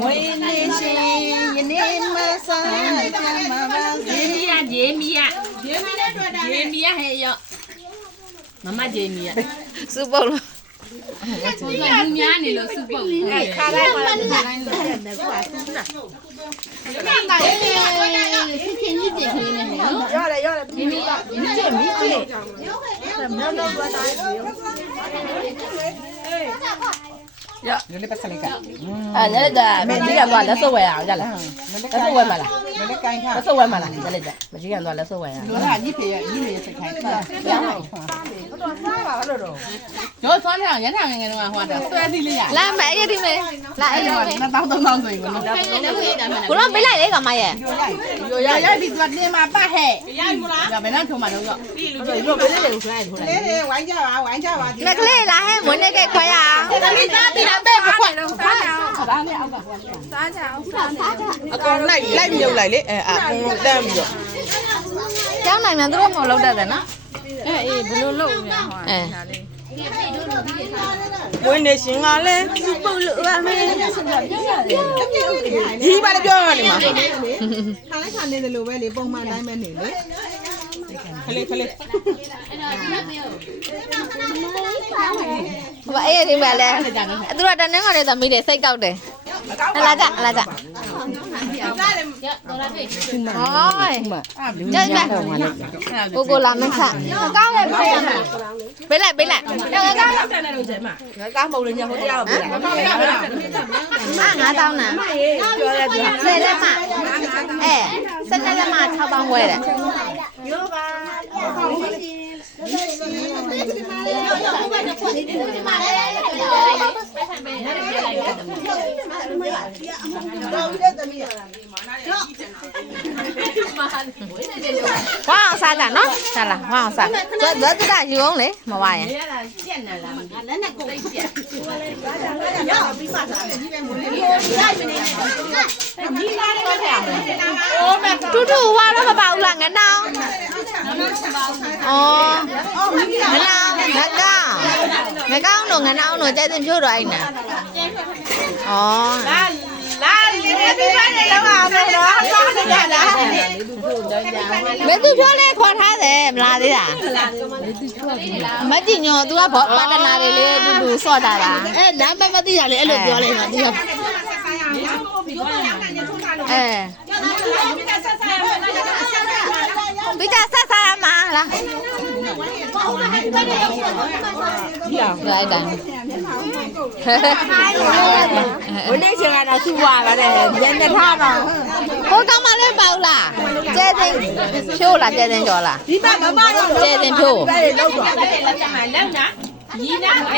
ဝင်းနေရှင်ယနေ့မဆိုင်ကြမှာပါစေရေမီနဲ့တွေ့တာရေမီဟဲ့ရောမမရေမီစုပုတ်လို့လူများနေလို့စုပုတ်ခါလိုက်ပါလားခါလိုက်လို့တယ်ကွာသူကရတယ်ဒီမီကျမီကျနော်နော်ဘာသာရရလေးပတ်စလိကလည်းဒါမကြီးကတော့လက်စုပ်ဝယ်အောင်ကြလားလက်စုပ်ဝယ်မလားလည်းကိုင်းထားလက်စုပ်ဝယ်မလားလည်းကြမကြီးကတော့လက်စုပ်ဝယ်ရလို့ဟာကြီးဖေးကြီးနေစိတ်ခိုင်းတာရအောင်တော့စားပါတော့ရောဆွမ်းထောင်ရန်ထောင်ငယ်ငယ်တော့ဟိုတာဆွဲသီးလေးရလာမယ်အဲ့ဒီမယ်လာအဲ့ဒီမယ်2000ဆိုရင်နော်ဘလုံးပေးလိုက်လေကောင်မရဲ့ရဒီသူတင်မှာပတ်ဟဲ့ရမလားဘယ်နဲ့ထုံမှာတော့ဒီလိုပဲလေးကိုခိုင်းထိုးလိုက်လေဝိုင်းကြပါမကလေးလာဟဲ့မွေးနေကြခွဲရအောင်သမီးသားတင်တဲ့မခွက်တော့စားကြအောင်ဒါနဲ့အောက်ကစားကြအောင်အကောင်လိုက်မြုပ်လိုက်လေအကုန်တန်းပြီးတော့ကျောင်းနိုင်မြန်သူတို့မလုပ်တတ်တယ်နော်အေးဘယ်လိုလုပ်လဲဟောဒါလေးဝင်းနေရှင်ကလည်းပုတ်လို့ရမယ်ဒီပါလေပြောရနေမှာခါလိုက်ခါနေတယ်လို့ပဲလေပုံမှန်တိုင်းပဲနေလေခလေးဘာအေးဒီမှာလဲသူတို့တန်းကနေသမီးတွေစိတ်ကောက်တယ်လာကြဟိုးကြိုက်မယ်ကိုလာမချကောင်းတယ်ပေးလိုက်ကားမုံလေးညဟိုတရားကိုပေးလိုက်9000နာပြောရတဲ့10လက်မ17လက်မ6000ဝယ်တယ်ရောပါဝါအောင်စားကြနော်စားလားဝါအောင်စားဇက်တယူအောင်လေမဝါရင်တူတူဝါတော့မပါဘူးလားငနောင်းငနောင်းငကောင်းတော့ငနောင်းတော့ကျတဲ့ဖြိုးတော့အဲ့နာလာလေးဒီကနေလောက်အောင်တော့စားနေကြတာဘယ်သူဖြိုးလဲခေါ်ထားတယ်မလားသေးတာမကြည့်ညော तू ကဘောပါတနာတွေလေတူတူစော့တာလားလမ်းမသိရလေအဲ့လိုပြောလိုက်တာဒီကသူကြဆက်စားရမှာလားလိုက်တိုင်းဘုန်းကြီးချင်တာသူ့ဝါပါတယ်ညနေထားတော့ဟိုကောင်မလေးပေါ့လားကျဲတင်ဖြိုးလားကျဲတင်ကျော်လားဒီမှာမမတော့ကျဲတင်ဖြိုးလောက်ကြမှာလောက်နာညီနာ